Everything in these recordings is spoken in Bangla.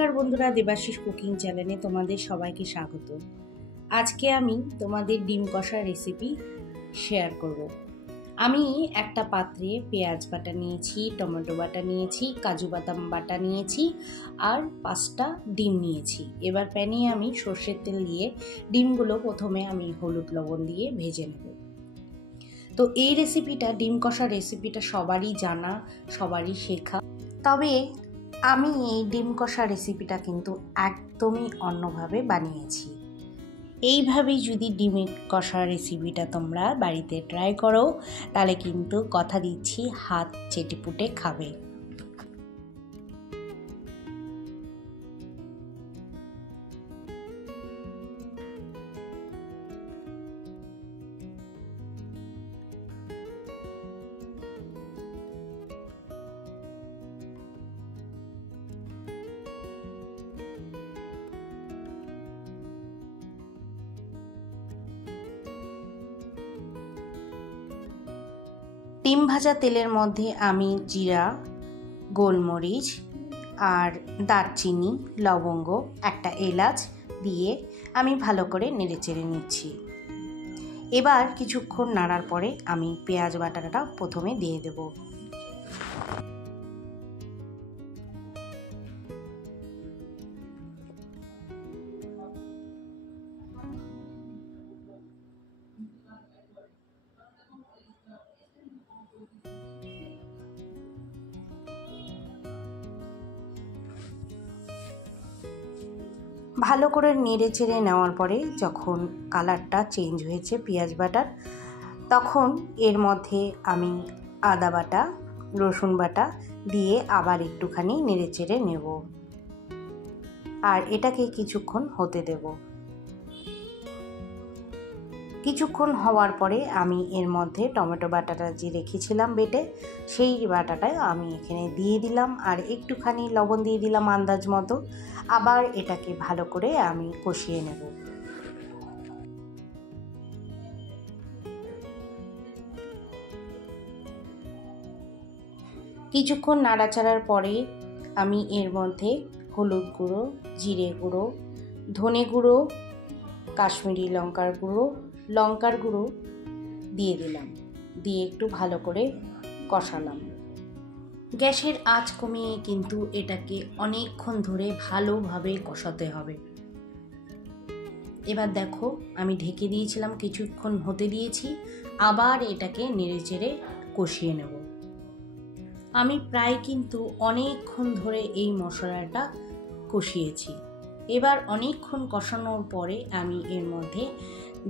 নমস্কার বন্ধুরা, দেবাশিস কুকিং চ্যানেলে তোমাদের সবাইকে স্বাগত। আজকে আমি তোমাদের ডিম কষা রেসিপি শেয়ার করব। আমি একটা পাত্রে পেঁয়াজ বাটা নিয়েছি, টমেটো বাটা নিয়েছি, কাজু বাদাম বাটা নিয়েছি আর 5টা ডিম নিয়েছি। এবার প্যানে আমি সর্ষের তেল দিয়ে ডিমগুলো প্রথমে আমি হলুদ লবণ দিয়ে ভেজে নেব। তো এই রেসিপিটা, ডিম কষা রেসিপিটা সবারই জানা, সবারই শেখা। তবে আমি এই ডিম কষা রেসিপিটা কিন্তু একদমই অন্যভাবে বানিয়েছি। এইভাবেই যদি ডিমের কষা রেসিপিটা তোমরা বাড়িতে ট্রাই করো, তাহলে কিন্তু কথা দিচ্ছি হাত চেটেপুটে খাবে। ডিম ভাজা তেলের মধ্যে আমি জিরা, গোলমরিচ আর দারচিনি, লবঙ্গ, একটা এলাচ দিয়ে আমি ভালো করে নেড়েচেড়ে নিচ্ছি। এবার কিছুক্ষণ নাড়ার পরে আমি পেঁয়াজ বাটাটা প্রথমে দিয়ে দেব। ভালো করে নেড়ে চেড়ে নেওয়ার পরে যখন কালারটা চেঞ্জ হয়েছে পেঁয়াজ বাটার, তখন এর মধ্যে আমি আদা বাটা, রসুন বাটা দিয়ে আবার একটুখানি নেড়ে চেড়ে নেব আর এটাকে কিছুক্ষণ হতে দেব। কিছুক্ষণ হওয়ার পরে আমি এর মধ্যে টমেটো বাটাটা যে রেখেছিলাম বেটে, সেই বাটাটা আমি এখানে দিয়ে দিলাম আর একটুখানি লবণ দিয়ে দিলাম আন্দাজ মতো। আবার এটাকে ভালো করে আমি কষিয়ে নেব। কিছুক্ষণ নাড়াচাড়ার পরে আমি এর মধ্যে হলুদ গুঁড়ো, জিরে গুঁড়ো, ধনে গুঁড়ো, কাশ্মীরি লঙ্কার গুঁড়ো, লঙ্কার গুঁড়ো দিয়ে দিলাম। দিয়ে একটু ভালো করে কষালাম। গ্যাসের আঁচ কমিয়ে কিন্তু এটাকে অনেকক্ষণ ধরে ভালোভাবে কষাতে হবে। এবার দেখো, আমি ঢেকে দিয়েছিলাম, কিছুক্ষণ হতে দিয়েছি, আবার এটাকে নেড়েচেড়ে কষিয়ে নেব। আমি প্রায় কিন্তু অনেকক্ষণ ধরে এই মশলাটা কষিয়েছি। এবার অনেকক্ষণ কষানোর পরে আমি এর মধ্যে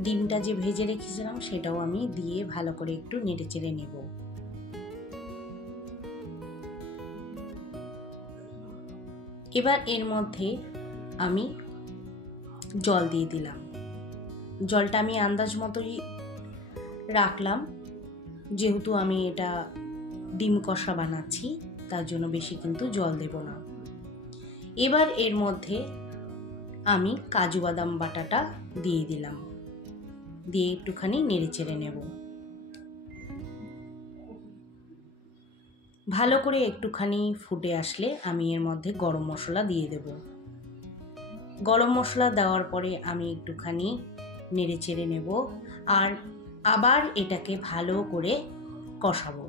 ডিমটা যে ভেজে রেখেছিলাম সেটাও আমি দিয়ে ভালো করে একটু নেড়েচেড়ে নেব। এবার এর মধ্যে আমি জল দিয়ে দিলাম। জলটা আমি আন্দাজ মতোই রাখলাম, যেহেতু আমি এটা ডিম কষা বানাচ্ছি, তার জন্য বেশি কিন্তু জল দেব না। এবার এর মধ্যে আমি কাজু বাদাম বাটাটা দিয়ে দিলাম, দিয়ে একটুখানি নেড়েচেড়ে নেব। ভালো করে একটুখানি ফুটে আসলে আমি এর মধ্যে গরম মশলা দিয়ে দেব। গরম মশলা দেওয়ার পরে আমি একটুখানি নেড়েচেড়ে নেব আর আবার এটাকে ভালো করে কষাবো।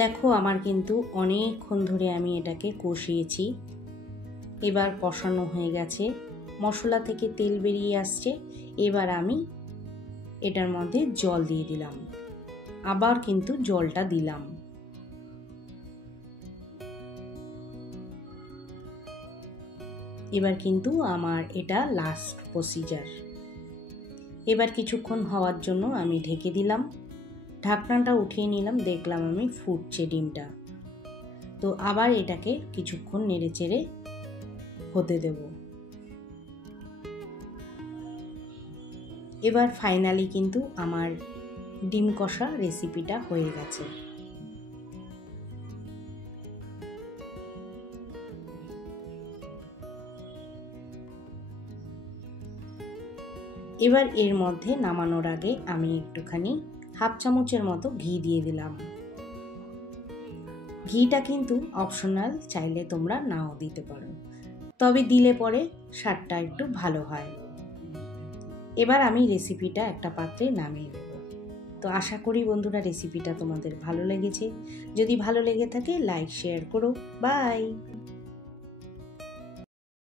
দেখো, আমার কিন্তু অনেকক্ষণ ধরে আমি এটাকে কষিয়েছি। এবার কষানো হয়ে গেছে, মশলা থেকে তেল বেরিয়ে আসছে। এবার আমি এটার মধ্যে জল দিয়ে দিলাম, আবার কিন্তু জলটা দিলাম। এবার কিন্তু আমার এটা লাস্ট প্রসিজার। এবার কিছুক্ষণ হওয়ার জন্য আমি ঢেকে দিলাম, ঢাকনাটা উঠিয়ে নিলাম, দেখলাম আমি ফুটছে ডিমটা। তো আবার এটাকে কিছুক্ষণ নেড়েচেড়ে হতে দেব। এবার ফাইনালি কিন্তু আমার ডিম কষা রেসিপিটা হয়ে গেছে। এবার এর মধ্যে নামানোর আগে আমি একটুখানি হাফ চামচের মতো ঘি দিয়ে দিলাম। ঘিটা কিন্তু অপশনাল, চাইলে তোমরা নাও দিতে পারো, তবে দিলে পরে স্বাদটা একটু ভালো হয়। এবার আমি রেসিপিটা একটা পাত্রে নামিয়ে দেব। তো আশা করি বন্ধুরা রেসিপিটা তোমাদের ভালো লেগেছে। যদি ভালো লেগে থাকে লাইক শেয়ার করো। বাই।